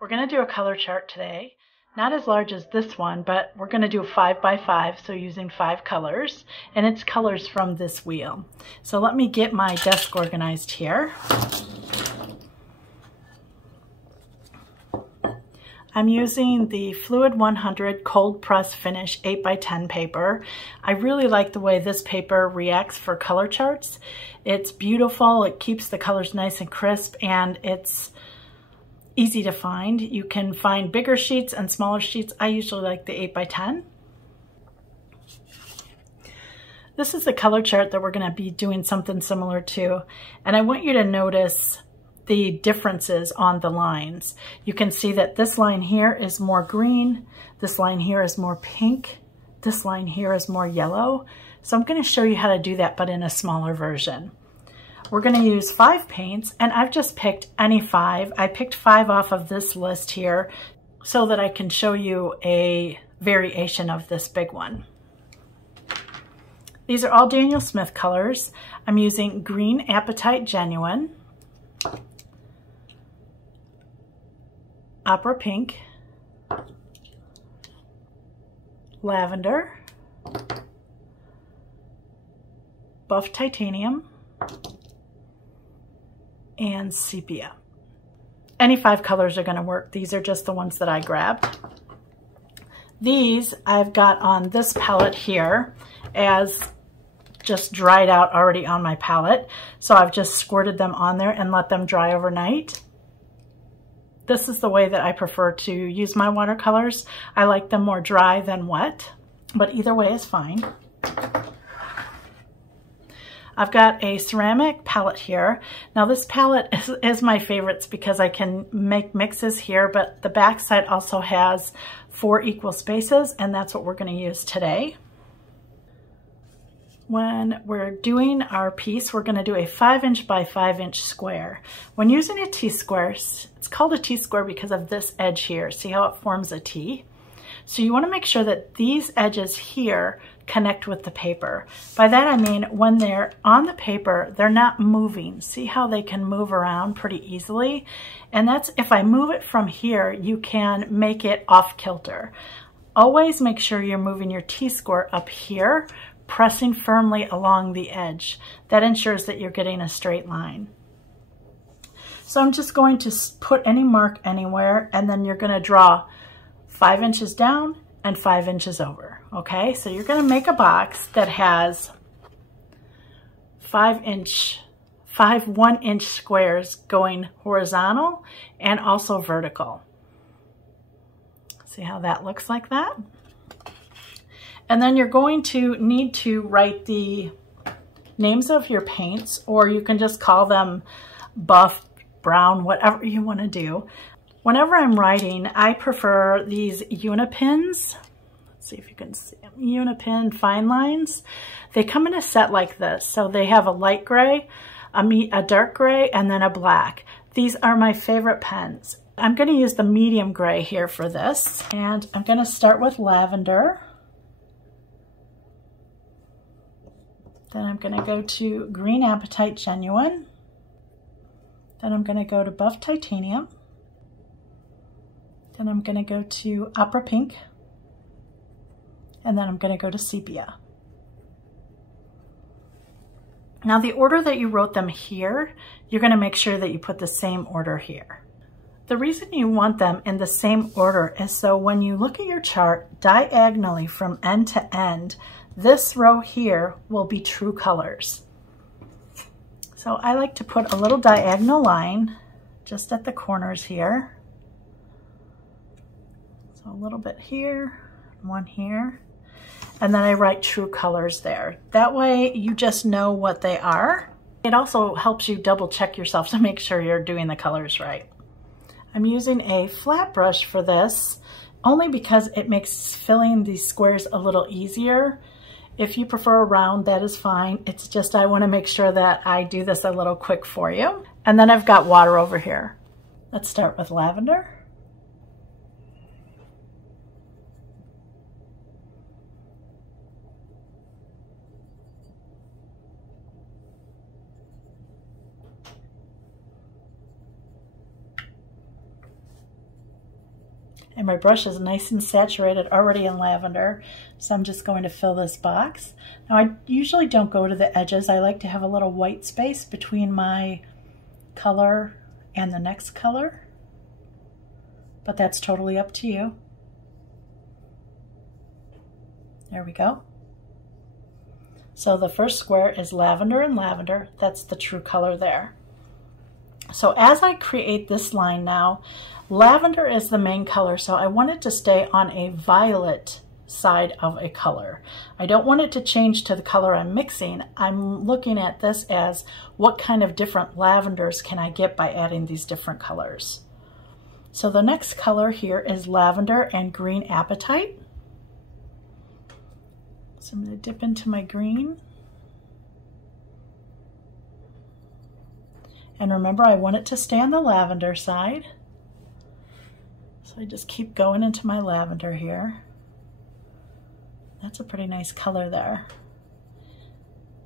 We're going to do a color chart today, not as large as this one, but we're going to do a 5 by 5, so using 5 colors, and it's colors from this wheel. So let me get my desk organized here. I'm using the Fluid 100 Cold Press Finish 8 by 10 paper. I really like the way this paper reacts for color charts. It's beautiful, it keeps the colors nice and crisp, and it's easy to find. You can find bigger sheets and smaller sheets. I usually like the 8 by 10. This is the color chart that we're going to be doing something similar to, and I want you to notice the differences on the lines. You can see that this line here is more green, this line here is more pink, this line here is more yellow. So I'm going to show you how to do that, but in a smaller version. We're going to use 5 paints, and I've just picked any 5. I picked 5 off of this list here so that I can show you a variation of this big one. These are all Daniel Smith colors. I'm using Green Apatite Genuine, Opera Pink, Lavender, Buff Titanium, and Sepia. Any 5 colors are going to work. These are just the ones that I grabbed. These I've got on this palette here as just dried out already on my palette. So I've just squirted them on there and let them dry overnight. This is the way that I prefer to use my watercolors. I like them more dry than wet, but either way is fine. I've got a ceramic palette here. Now this palette is my favorites because I can make mixes here, but the back side also has 4 equal spaces, and that's what we're going to use today. When we're doing our piece, we're going to do a 5" by 5" square. When using a T-square, it's called a T-square because of this edge here. See how it forms a T? So you want to make sure that these edges here connect with the paper. By that I mean when they're on the paper, they're not moving. See how they can move around pretty easily? And that's, if I move it from here, you can make it off kilter. Always make sure you're moving your T-square up here, pressing firmly along the edge. That ensures that you're getting a straight line. So I'm just going to put any mark anywhere, and then you're going to draw 5 inches down and 5 inches over. Okay, so you're going to make a box that has 5 1-inch squares going horizontal and also vertical. See how that looks like that? And then you're going to need to write the names of your paints, or you can just call them buff, brown, whatever you want to do. Whenever I'm writing, I prefer these Unipins. Let's see if you can see them. Unipin fine lines. They come in a set like this. So they have a light gray, a dark gray, and then a black. These are my favorite pens. I'm going to use the medium gray here for this. And I'm going to start with lavender. Then I'm going to go to Green Apatite Genuine. Then I'm going to go to Buff Titanium. Then I'm going to go to Opera Pink. And then I'm going to go to Sepia. Now the order that you wrote them here, you're going to make sure that you put the same order here. The reason you want them in the same order is so when you look at your chart diagonally from end to end, this row here will be true colors. So I like to put a little diagonal line just at the corners here. So a little bit here, one here, and then I write true colors there. That way you just know what they are. It also helps you double check yourself to make sure you're doing the colors right. I'm using a flat brush for this only because it makes filling these squares a little easier. If you prefer a round, that is fine. It's just I want to make sure that I do this a little quick for you. And then I've got water over here. Let's start with lavender. And my brush is nice and saturated already in lavender, so I'm just going to fill this box. Now I usually don't go to the edges. I like to have a little white space between my color and the next color, but that's totally up to you. There we go. So the first square is lavender and lavender. That's the true color there. So as I create this line now, lavender is the main color, so I want it to stay on a violet side of a color. I don't want it to change to the color I'm mixing. I'm looking at this as what kind of different lavenders can I get by adding these different colors. So the next color here is lavender and green apatite. So I'm going to dip into my green. And remember, I want it to stay on the lavender side. So I just keep going into my lavender here. That's a pretty nice color there.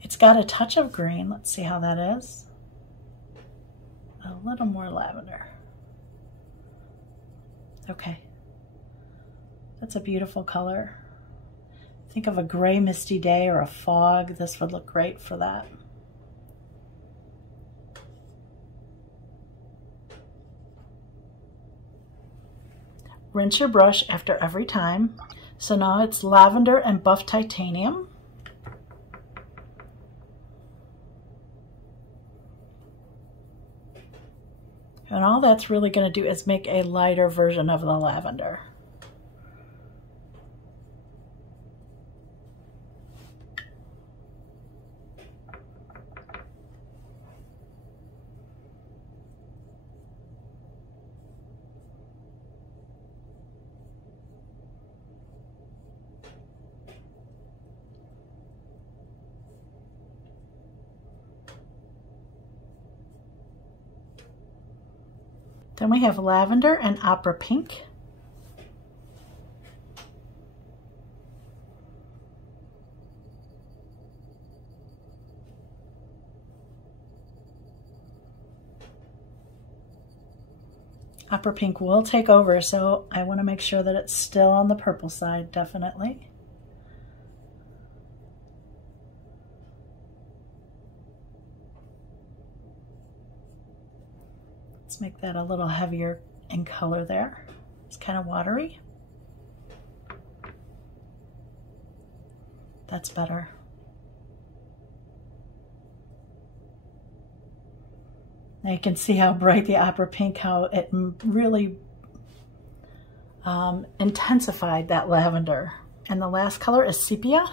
It's got a touch of green. Let's see how that is. A little more lavender. Okay. That's a beautiful color. Think of a gray misty day or a fog. This would look great for that. Rinse your brush after every time. So now it's lavender and buff titanium. And all that's really going to do is make a lighter version of the lavender. Then we have lavender and opera pink. Opera pink will take over, so I want to make sure that it's still on the purple side, definitely. Let's make that a little heavier in color there. It's kind of watery. That's better. Now you can see how bright the opera pink, how it really intensified that lavender. And the last color is sepia.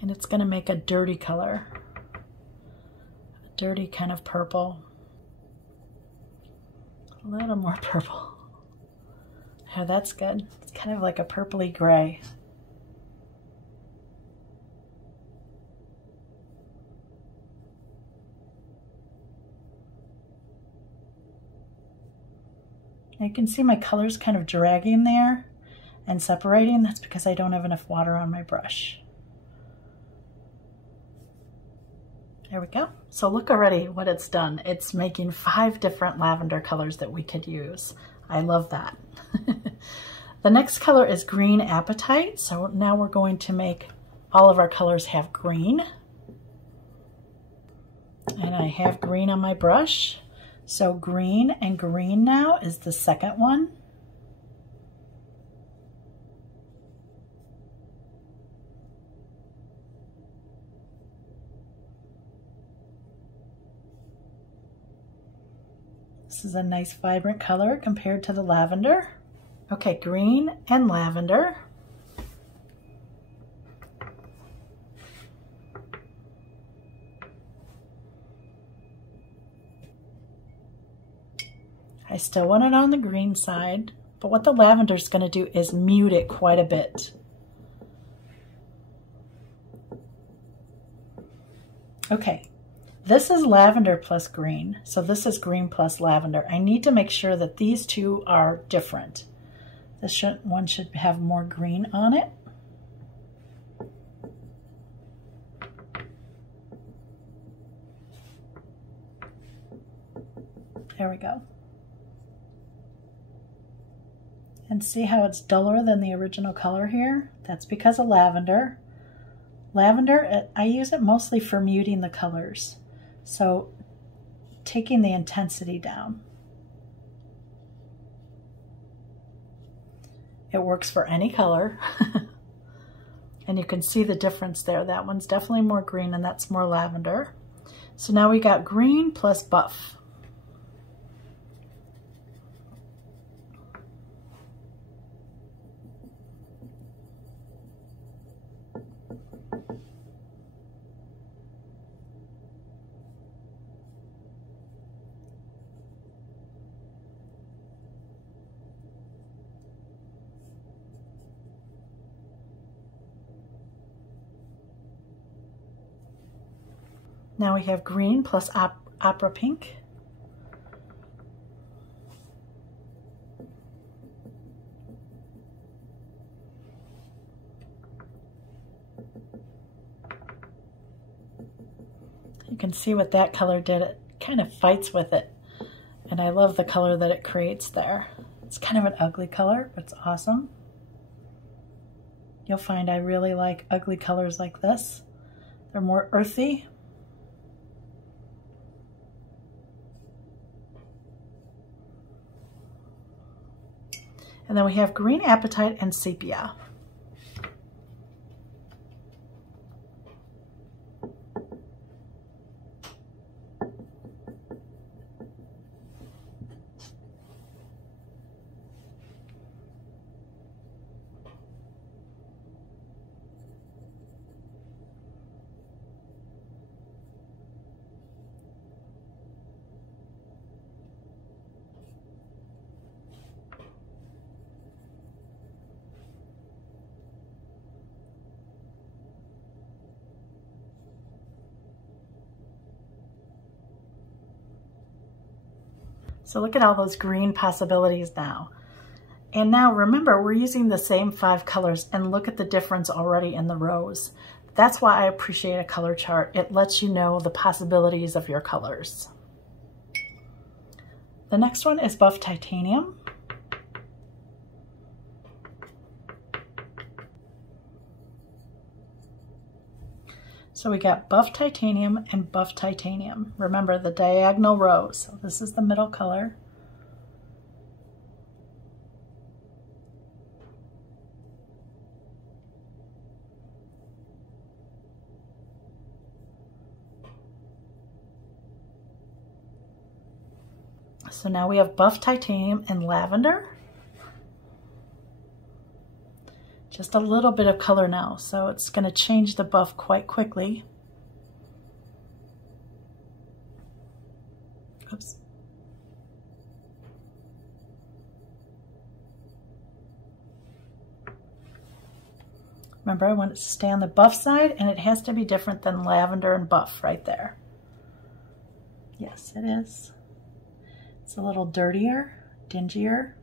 And it's going to make a dirty color, a dirty kind of purple, a little more purple. Yeah, that's good. It's kind of like a purpley gray. You can see my colors kind of dragging there and separating. That's because I don't have enough water on my brush. There we go. So look already what it's done. It's making 5 different lavender colors that we could use. I love that. The next color is green apatite. So now we're going to make all of our colors have green. And I have green on my brush. So green and green now is the second one. This is a nice vibrant color compared to the lavender. Okay, green and lavender. I still want it on the green side, but what the lavender is going to do is mute it quite a bit. Okay. This is lavender plus green, so this is green plus lavender. I need to make sure that these two are different. This one should have more green on it. There we go. And see how it's duller than the original color here? That's because of lavender. Lavender, I use it mostly for muting the colors. So taking the intensity down. It works for any color. And you can see the difference there. That one's definitely more green and that's more lavender. So now we got green plus buff. Now we have green plus opera pink. You can see what that color did. It kind of fights with it. And I love the color that it creates there. It's kind of an ugly color, but it's awesome. You'll find I really like ugly colors like this. They're more earthy. And then we have green apatite and sepia. So look at all those green possibilities now. And now remember, we're using the same 5 colors and look at the difference already in the rows. That's why I appreciate a color chart. It lets you know the possibilities of your colors. The next one is buff titanium. So we got buff titanium and buff titanium. Remember the diagonal rows. So this is the middle color. So now we have buff titanium and lavender. Just a little bit of color now, so it's going to change the buff quite quickly. Oops. Remember, I want it to stay on the buff side, and it has to be different than lavender and buff right there. Yes, it is. It's a little dirtier, dingier.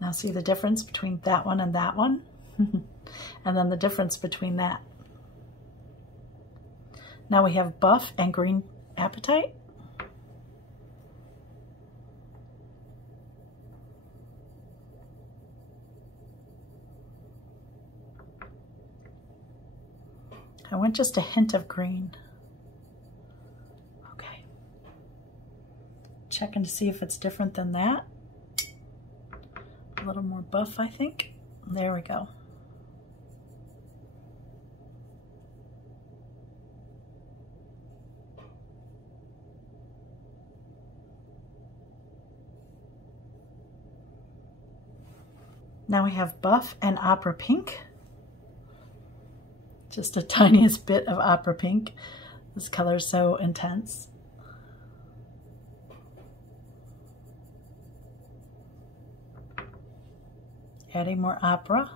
Now see the difference between that one and that one? And then the difference between that. Now we have buff and green apatite. I want just a hint of green. Okay. Checking to see if it's different than that. A little more buff, I think. There we go. Now we have buff and opera pink. Just a tiniest bit of opera pink. This color is so intense. Adding more opera.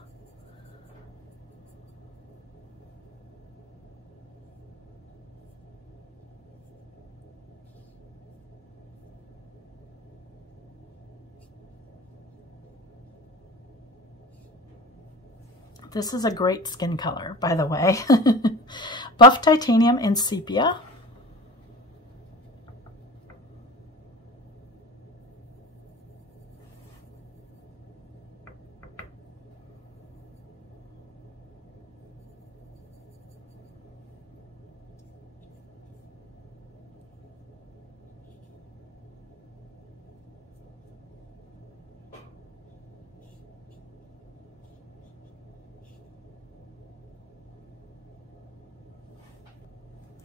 This is a great skin color, by the way. Buff Titanium in Sepia.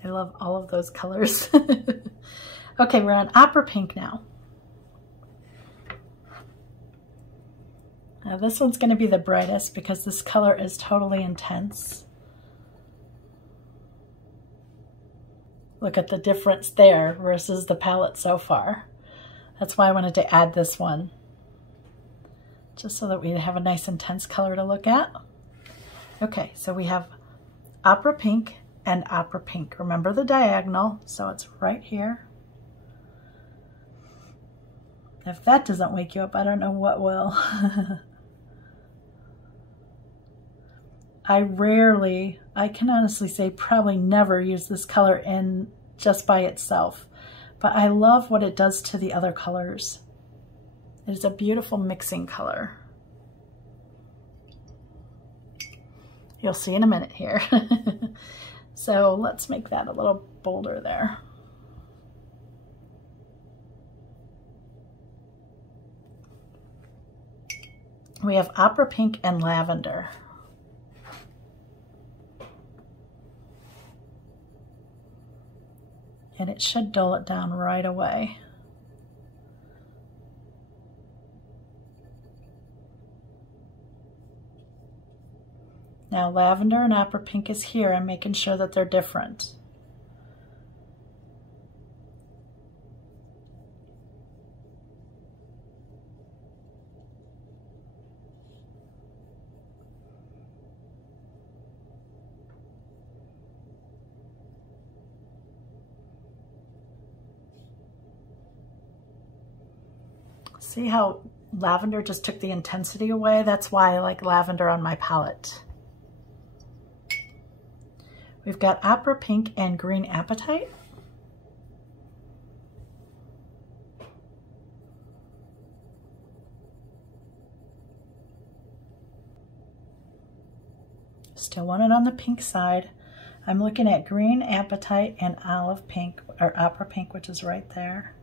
I love all of those colors. Okay, we're on Opera Pink now. Now this one's going to be the brightest because this color is totally intense. Look at the difference there versus the palette so far. That's why I wanted to add this one, just so that we have a nice intense color to look at. Okay, so we have Opera Pink and Opera Pink. Remember the diagonal, so it's right here. If that doesn't wake you up, I don't know what will. I can honestly say probably never use this color in just by itself, but I love what it does to the other colors. It is a beautiful mixing color. You'll see in a minute here. So let's make that a little bolder there. We have Opera Pink and Lavender. And it should dull it down right away. Now Lavender and Opera Pink is here. I'm making sure that they're different. See how Lavender just took the intensity away? That's why I like Lavender on my palette. We've got Opera Pink and Green Apatite. Still want it on the pink side. I'm looking at Green Apatite and Olive Pink, or Opera Pink, which is right there.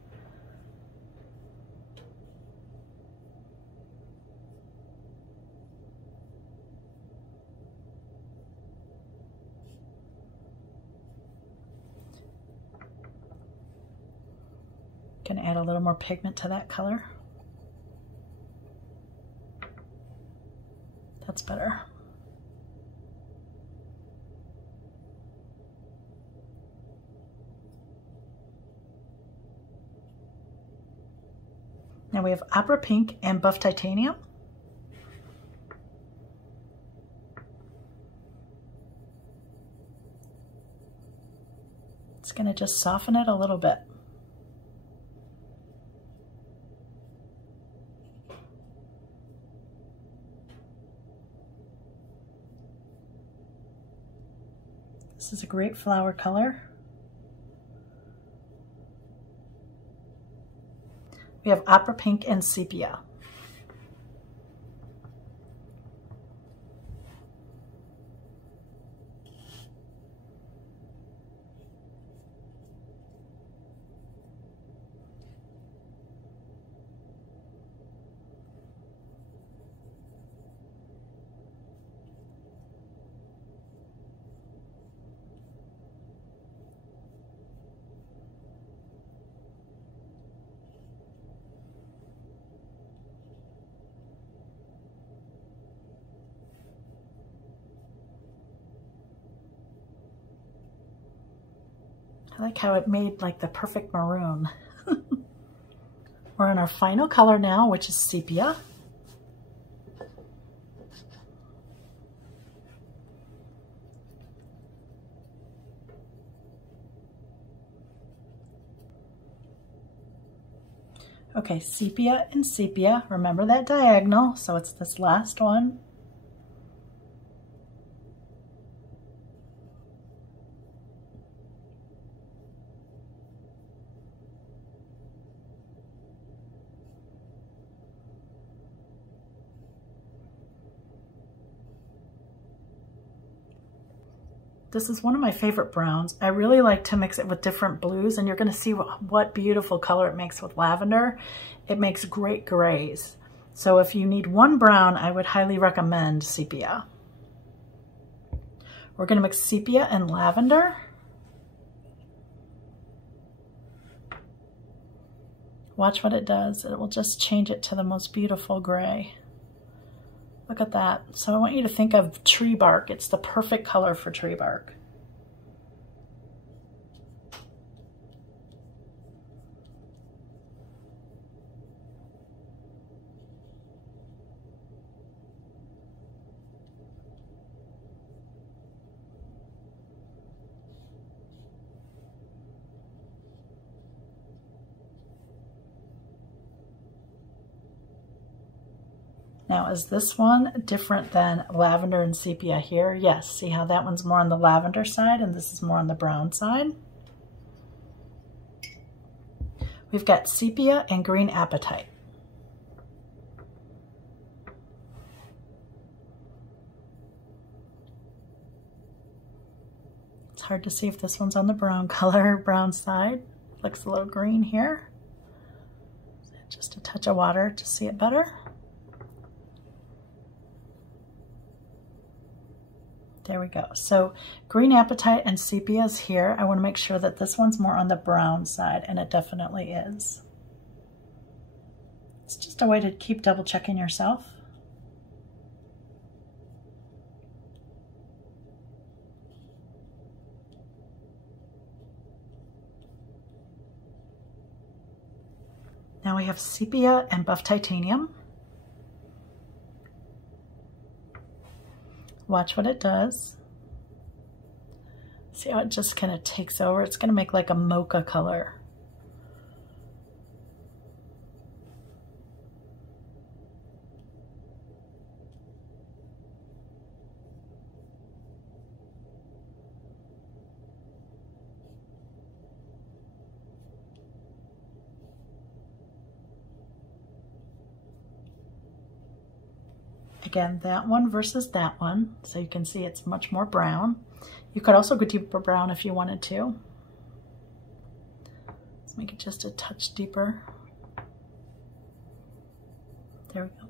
Gonna add a little more pigment to that color. That's better. Now we have Opera Pink and Buff Titanium. It's gonna just soften it a little bit. This is a great flower color. We have Opera Pink and Sepia. I like how it made like the perfect maroon. We're on our final color now, which is Sepia. Okay, Sepia and Sepia. Remember that diagonal, so it's this last one. This is one of my favorite browns. I really like to mix it with different blues, and you're gonna see what beautiful color it makes with lavender. It makes great grays. So if you need one brown, I would highly recommend sepia. We're gonna mix sepia and lavender. Watch what it does. It will just change it to the most beautiful gray. Look at that. So I want you to think of tree bark. It's the perfect color for tree bark. Now, is this one different than lavender and sepia here? Yes, see how that one's more on the lavender side and this is more on the brown side? We've got sepia and green apatite. It's hard to see if this one's on the brown color, brown side. Looks a little green here. Just a touch of water to see it better. There we go. So green apatite and sepia is here. I want to make sure that this one's more on the brown side, and it definitely is. It's just a way to keep double checking yourself. Now we have sepia and buff titanium. Watch what it does. See how it just kind of takes over? It's going to make like a mocha color. Again, that one versus that one, so you can see it's much more brown. You could also go deeper brown if you wanted to. Let's make it just a touch deeper. There we go.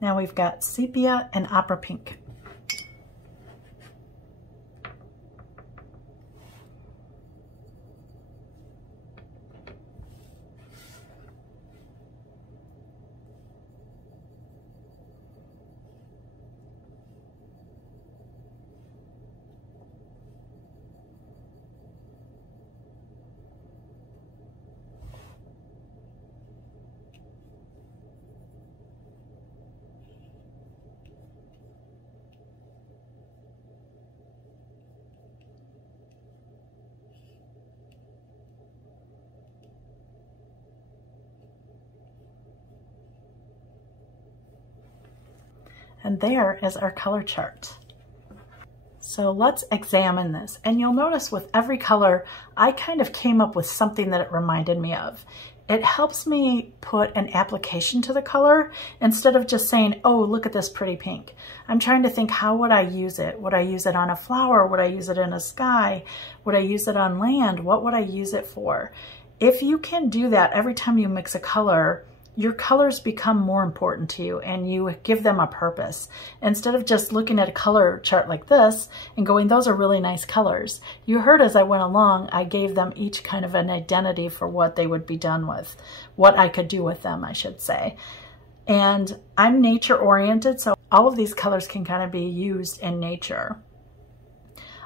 Now we've got sepia and opera pink. And there is our color chart. So let's examine this. And you'll notice with every color, I kind of came up with something that it reminded me of. It helps me put an application to the color instead of just saying, oh, look at this pretty pink. I'm trying to think, how would I use it? Would I use it on a flower? Would I use it in a sky? Would I use it on land? What would I use it for? If you can do that every time you mix a color, your colors become more important to you and you give them a purpose. Instead of just looking at a color chart like this and going, those are really nice colors. You heard as I went along, I gave them each kind of an identity for what they would be done with, what I could do with them, I should say. And I'm nature oriented, so all of these colors can kind of be used in nature.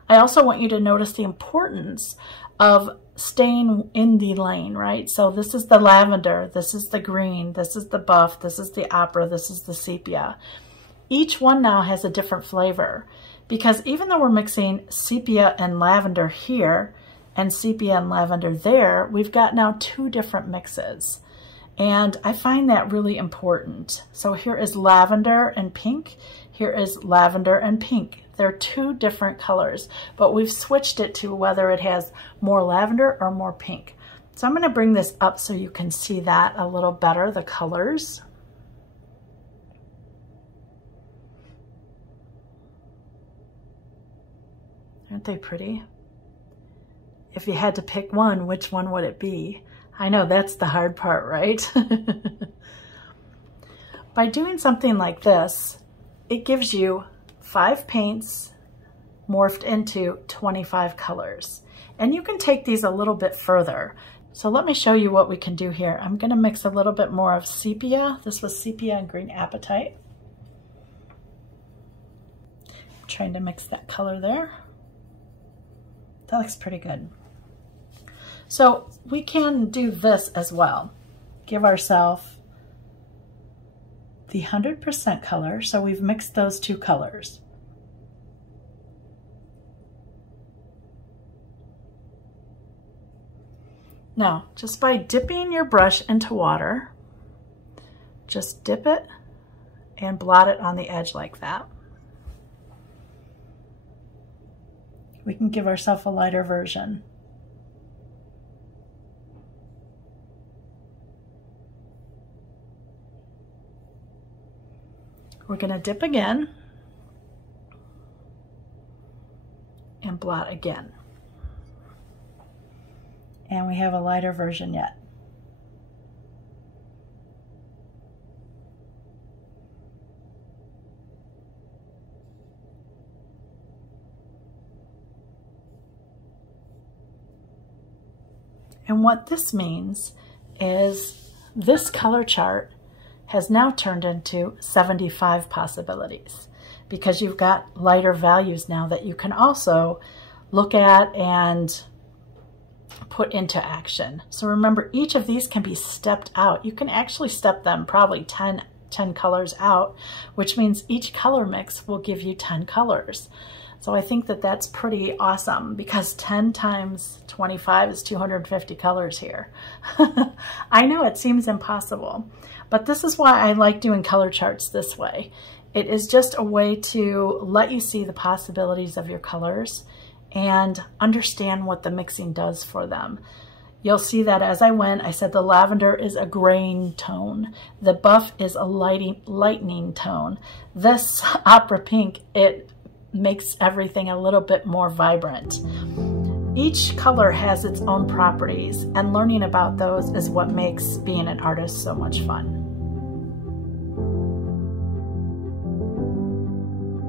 I also want you to notice the importance of staying in the lane, right? So this is the lavender, this is the green, this is the buff, this is the opera, this is the sepia. Each one now has a different flavor because even though we're mixing sepia and lavender here and sepia and lavender there, we've got now two different mixes. And I find that really important. So here is lavender and pink. Here is lavender and pink. They're two different colors, but we've switched it to whether it has more lavender or more pink. So I'm going to bring this up so you can see that a little better, the colors. Aren't they pretty? If you had to pick one, which one would it be? I know that's the hard part, right? By doing something like this, it gives you 5 paints morphed into 25 colors. And you can take these a little bit further. So let me show you what we can do here. I'm gonna mix a little bit more of sepia. This was sepia and green apatite. I'm trying to mix that color there. That looks pretty good. So we can do this as well. Give ourselves the 100% color. So we've mixed those 2 colors. Now, just by dipping your brush into water, just dip it and blot it on the edge like that. We can give ourselves a lighter version. We're going to dip again and blot again. And we have a lighter version yet. And what this means is this color chart has now turned into 75 possibilities, because you've got lighter values now that you can also look at and put into action. So remember, each of these can be stepped out. You can actually step them probably 10 colors out, which means each color mix will give you 10 colors. So I think that that's pretty awesome, because 10 times 25 is 250 colors here. I know it seems impossible, but this is why I like doing color charts this way. It is just a way to let you see the possibilities of your colors and understand what the mixing does for them. You'll see that as I went, I said the lavender is a graying tone. The buff is a lightening tone. This opera pink, it makes everything a little bit more vibrant. Each color has its own properties, and learning about those is what makes being an artist so much fun.